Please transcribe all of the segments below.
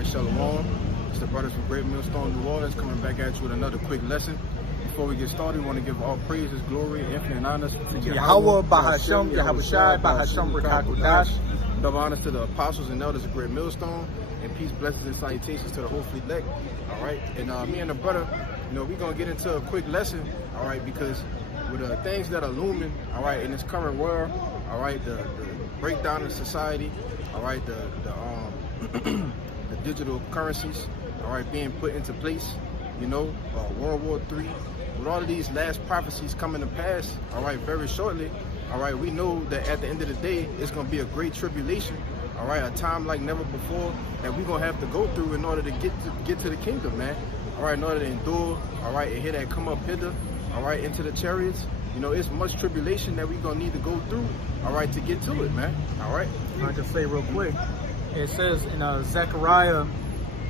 right, Shalom. It's the brothers from Great Millstone, New Orleans, coming back at you with another quick lesson. Before we get started, we want to give all praises, glory, and infinite honors to Yahweh, Bahasham, Yahushai, Bahasham, Rakakudash. Double honors to the apostles and elders of Great Millstone, and peace, blessings, and salutations to the whole fleet deck. All right, and me and the brother, we're gonna get into a quick lesson. All right, because with the things that are looming, all right, in this current world, all right, the breakdown of society, all right, the digital currencies, all right, being put into place, World War III, with all of these last prophecies coming to pass, all right, very shortly, all right, we know that at the end of the day, it's going to be a great tribulation, all right, a time like never before that we're going to have to go through in order to get to the kingdom, man, all right, in order to endure, all right, and hear that come up hither, all right, into the chariots. It's much tribulation that we're going to need to go through, all right, to get to it, man, all right? I can say real quick, it says in Zechariah, I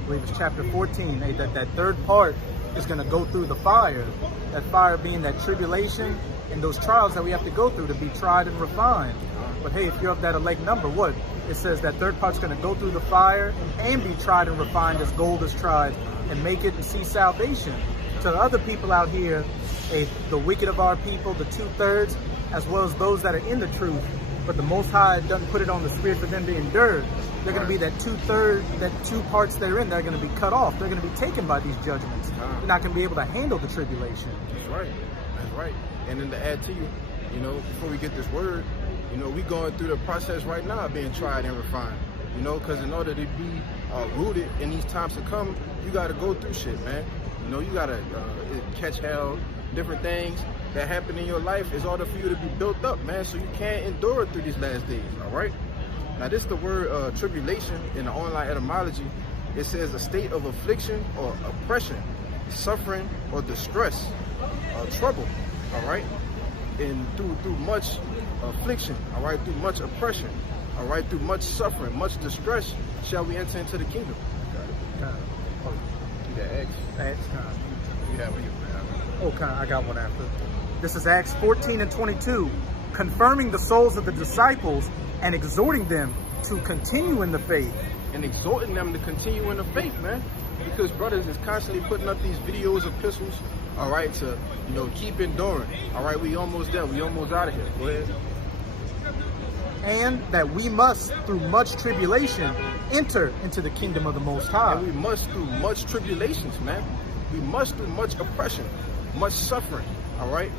believe it's chapter 14, that third part is going to go through the fire. That fire being that tribulation and those trials that we have to go through to be tried and refined. But hey, if you're of that elect number, what? It says that third part's going to go through the fire and be tried and refined as gold is tried, and make it and see salvation. To the other people out here, the wicked of our people, the 2/3, as well as those that are in the truth, but the Most High doesn't put it on the spirit for them to endure. They're going to be that 2/3, that two parts they're in, they're going to be cut off. They're going to be taken by these judgments. They're not going to be able to handle the tribulation. That's right. That's right. And then to add to you, before we get this word, we going through the process right now of being tried and refined. Because in order to be rooted in these times to come, you got to go through shit, man. You got to catch hell, different things that happen in your life is order for you to be built up, man, so you can't endure it through these last days, all right? Now, this is the word tribulation in the online etymology. It says a state of affliction or oppression, suffering or distress, trouble, all right? And through much affliction, all right, through much oppression, all right, through much suffering, much distress, shall we enter into the kingdom. You got X. You got what you Okay, I got one after. This is Acts 14 and 22, confirming the souls of the disciples and exhorting them to continue in the faith. And exhorting them to continue in the faith, man. Because brothers is constantly putting up these videos, epistles, all right, to, keep enduring. All right, we almost there. We almost out of here. Go ahead. And that we must, through much tribulation, enter into the kingdom of the Most High. And we must through much tribulations, man. We must through much oppression, much suffering, all right?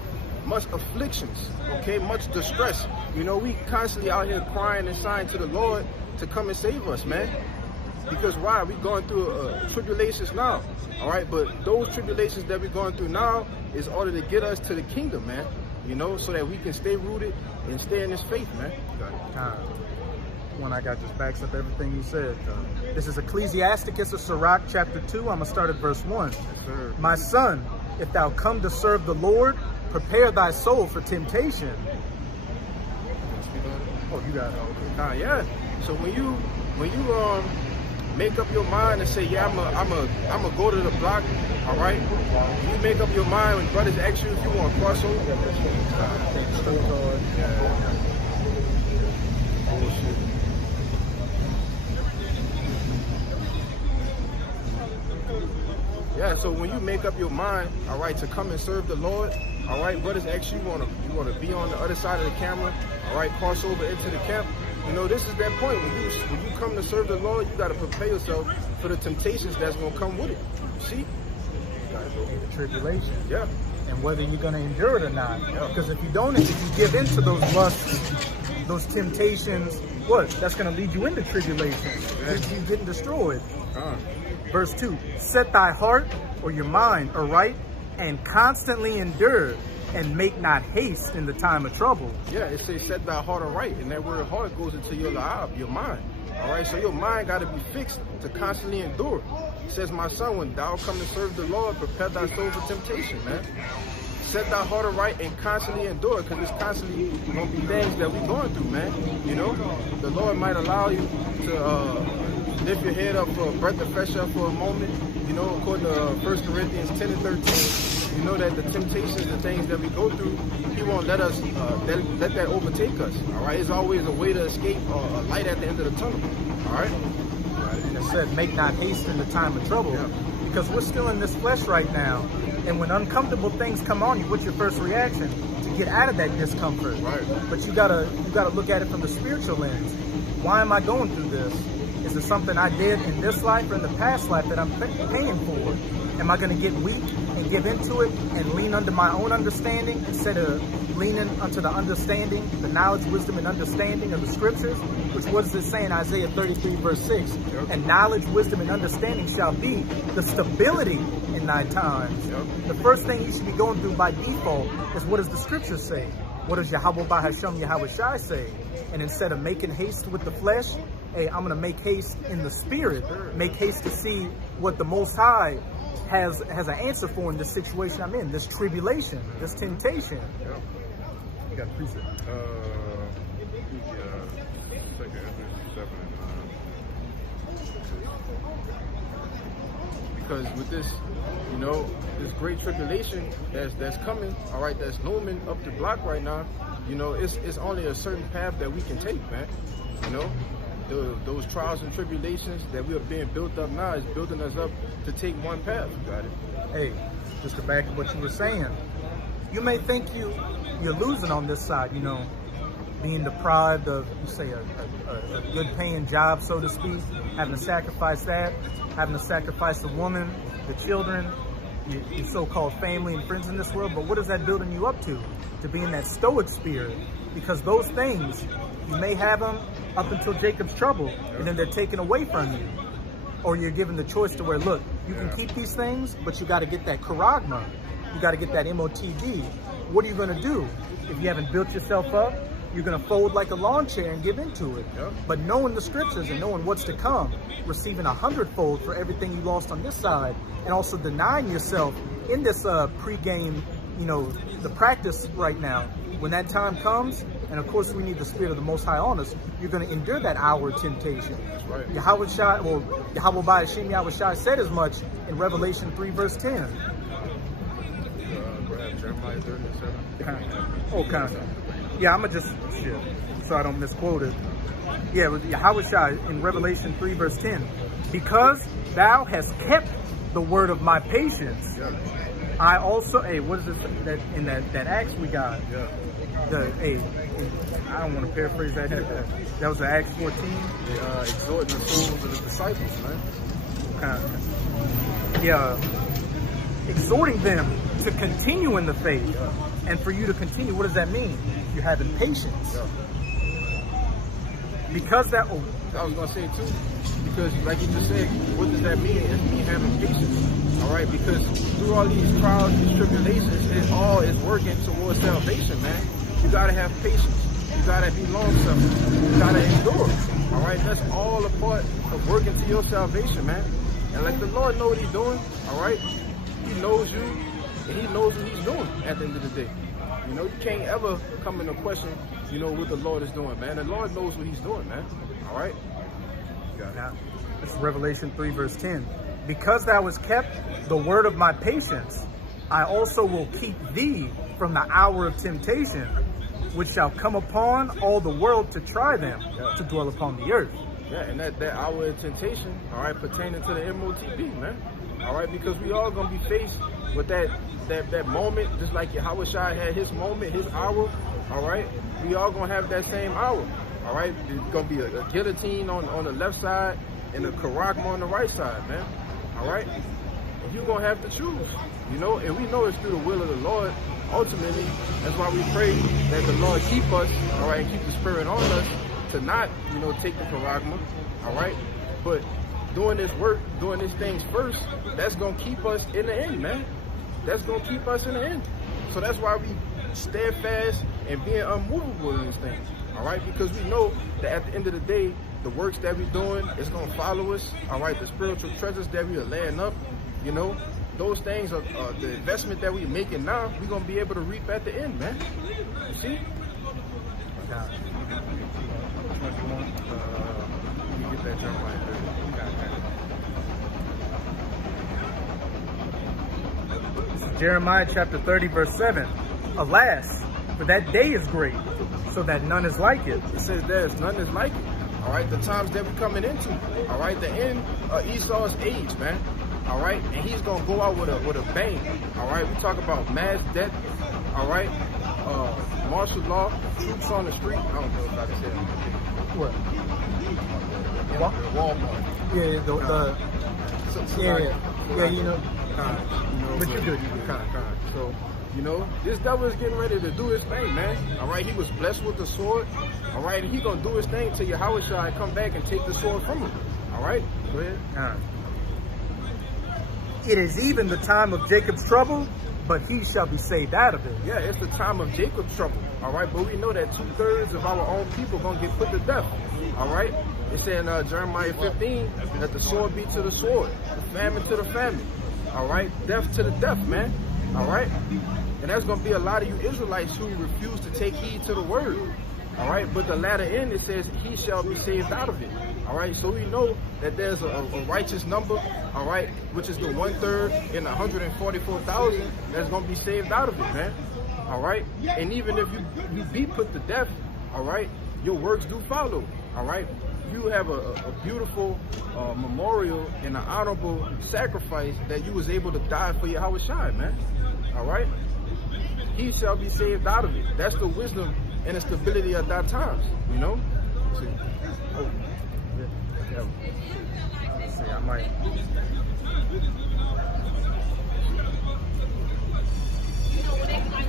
Much afflictions, okay? Much distress. We constantly out here crying and sighing to the Lord to come and save us, man. Because why? We're going through tribulations now, all right? But those tribulations that we're going through now is in order to get us to the kingdom, man. So that we can stay rooted and stay in this faith, man. When I got just backs up everything you said. This is Ecclesiasticus of Sirach, chapter 2. I'm going to start at verse 1. Yes, sir. My son, if thou come to serve the Lord, prepare thy soul for temptation. Oh, you got it. Yeah. So when you make up your mind and say, yeah, I'm a go to the block, all right? You make up your mind when brothers ask you if you want to cross over. Yeah, so when you make up your mind, all right, to come and serve the Lord, all right, brothers ask you want to be on the other side of the camera, all right, cross over into the camp. This is that point. When you come to serve the Lord, you got to prepare yourself for the temptations that's going to come with it. See? You got to go through the tribulation. Yeah. And whether you're going to endure it or not. Yeah. Because if you give in to those lusts, those temptations, that's going to lead you into tribulation. Yeah. You're getting destroyed. Verse 2, set thy heart or your mind aright and constantly endure and make not haste in the time of trouble. Yeah, it says set thy heart aright, and that word heart goes into your la'ab, your mind. All right, so your mind got to be fixed to constantly endure. It says, my son, when thou come to serve the Lord, prepare thy soul for temptation, man. Set thy heart aright and constantly endure, because it's constantly going to be things that we're going through, man. The Lord might allow you to lift your head up for a breath of fresh air for a moment, according to 1 Corinthians 10 and 13. That the temptations, the things that we go through, He won't let us let that overtake us. All right, it's always a way to escape, a light at the end of the tunnel. All right. And it said, make not haste in the time of trouble. Because we're still in this flesh right now. And when uncomfortable things come on you, what's your first reaction? To get out of that discomfort. Right. But you gotta look at it from the spiritual lens. Why am I going through this? Is it something I did in this life or in the past life that I'm paying for? Am I going to get weak and give into it and lean under my own understanding instead of leaning unto the understanding, the knowledge, wisdom, and understanding of the scriptures? Which what does it say in Isaiah 33, verse 6? Yep. And knowledge, wisdom, and understanding shall be the stability in thy times. Yep. The first thing you should be going through by default is what does the scriptures say? What does Yahweh Bahasham Yahweh Shai say? And instead of making haste with the flesh, hey, I'm going to make haste in the spirit. Make haste to see what the Most High has an answer for in this situation I'm in, this tribulation, this temptation. Yep. You got a precept. Because with this, you know, this great tribulation that's coming, all right, that's looming up the block right now, you know, it's only a certain path that we can take, man. You know, those trials and tribulations that we are being built up now is building us up to take one path. You got it. Hey, just to back up what you were saying, you may think you're losing on this side, you know, being deprived of, you say, a good paying job, so to speak, having to sacrifice that, having to sacrifice the woman, the children, your so-called family and friends in this world. But what is that building you up to? To be in that stoic spirit. Because those things, you may have them up until Jacob's trouble, and then they're taken away from you. Or you're given the choice to where, look, you can keep these things, but you got to get that charagma. You got to get that MOTD. What are you going to do? If you haven't built yourself up, you're going to fold like a lawn chair and give into it. Yep. But knowing the scriptures and knowing what's to come, receiving 100-fold for everything you lost on this side, and also denying yourself in this pre-game, you know, the practice right now. When that time comes, and of course we need the Spirit of the Most High on us, you're going to endure that hour of temptation. That's right. Yahweh Shai, or Yahweh Bahasham Yahweh Shai said as much in Revelation 3, verse 10. Jeremiah 37. Oh, kind of. Yeah, I'm going to just, so I don't misquote it. Yeah, with Yahweh Shai in Revelation 3, verse 10. Because thou hast kept the word of my patience, I also, hey, what is this that in that Acts we got? Yeah. I don't want to paraphrase that here. That was the Acts 14. Exhorting the souls of the disciples, man. Yeah. Exhorting them to continue in the faith. And for you to continue, what does that mean? You're having patience. Because that... Oh, I was going to say too, because like you just said, what does that mean? It's me having patience. All right, because through all these trials, these tribulations, it all is working towards salvation, man. You got to have patience. You got to be long-suffering. You got to endure. All right, that's all a part of working to your salvation, man. And like the Lord knows what he's doing, all right? He knows you, and he knows what he's doing at the end of the day. You know, you can't ever come into question, you know, what the Lord is doing, man. The Lord knows what he's doing, man. All right? Now, this is Revelation 3, verse 10. Because thou hast kept the word of my patience, I also will keep thee from the hour of temptation, which shall come upon all the world to try them, to dwell upon the earth. Yeah, and that hour of temptation, all right, pertaining to the MOTB, man. All right, because we all going to be faced with that moment, just like Yahweh Shai had his moment, his hour, all right? We all going to have that same hour, all right? There's going to be a guillotine on the left side and a charagma on the right side, man, all right? You're going to have to choose, you know? And we know it's through the will of the Lord. Ultimately, that's why we pray that the Lord keep us, all right, keep the Spirit on us to not, you know, take the charagma, all right? But doing this work, doing these things first, that's going to keep us in the end, man. That's going to keep us in the end. So that's why we steadfast and being unmovable in this thing, all right? Because we know that at the end of the day, the works that we're doing is going to follow us, all right? The spiritual treasures that we are laying up, you know, those things are the investment that we're making now, we're going to be able to reap at the end, man. You see? Jeremiah chapter 30, verse 7. Alas, for that day is great, so that none is like it. It says there's none is like it. All All right, the times that we're coming into. All right, the end of Esau's age, man. All right, and he's gonna go out with a bang. All right, we talk about mass death. All right, martial law, troops on the street. I don't know if I can say that. What? Walmart. Yeah, you know. But you're good. Kind. So, you know, this devil is getting ready to do his thing, man. All right, he was blessed with the sword. All right, and he gonna do his thing till Yahweh shall come back and take the sword from him. All right, go ahead. It is even the time of Jacob's trouble, but he shall be saved out of it. Yeah, it's the time of Jacob's trouble. All right, but we know that 2/3 of our own people gonna get put to death. All right, it said in Jeremiah 15 that the sword be to the sword, the famine to the famine. All right, death to the death, man. All right, and that's gonna be a lot of you Israelites who refuse to take heed to the word. All right, but the latter end, it says he shall be saved out of it. All right, so we know that there's a righteous number, all right, which is the 1/3 in 144,000 that's gonna be saved out of it, man. All right, and even if you be put to death, all right, your works do follow. All right, you have a beautiful memorial and an honorable sacrifice that you was able to die for Yahweh Shai, man. All right, he shall be saved out of it. That's the wisdom and the stability at that times, you know. See, I might.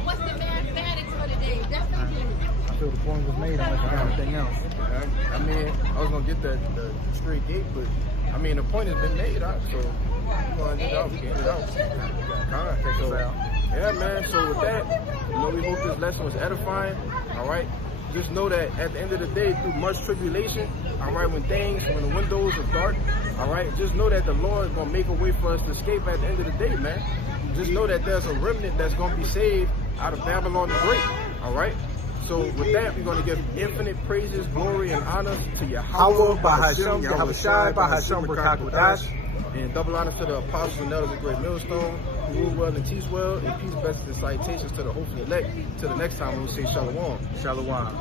What's the mathematics for the day? Definitely. I feel the point was made on everything else. I mean, I was gonna get the straight gate, but I mean the point has been made, so we're gonna get it out. We can get it out. So, yeah, man. So with that, you know, we hope this lesson was edifying. All right. Just know that at the end of the day, through much tribulation, all right, when the windows are dark, all right, just know that the Lord is going to make a way for us to escape at the end of the day, man. Just know that there's a remnant that's going to be saved out of Babylon the Great, all right? So with that, we're going to give infinite praises, glory, and honor to Yahweh, Bahashem, Yahweh Shai, Bahashem, B'Kakodash. And double honor to the apostles and elders of Great Millstone, who rule well and teach well, and peace, blessings, and salutations to the hopeful elect. Till the next time, we'll say Shalom. Shalom.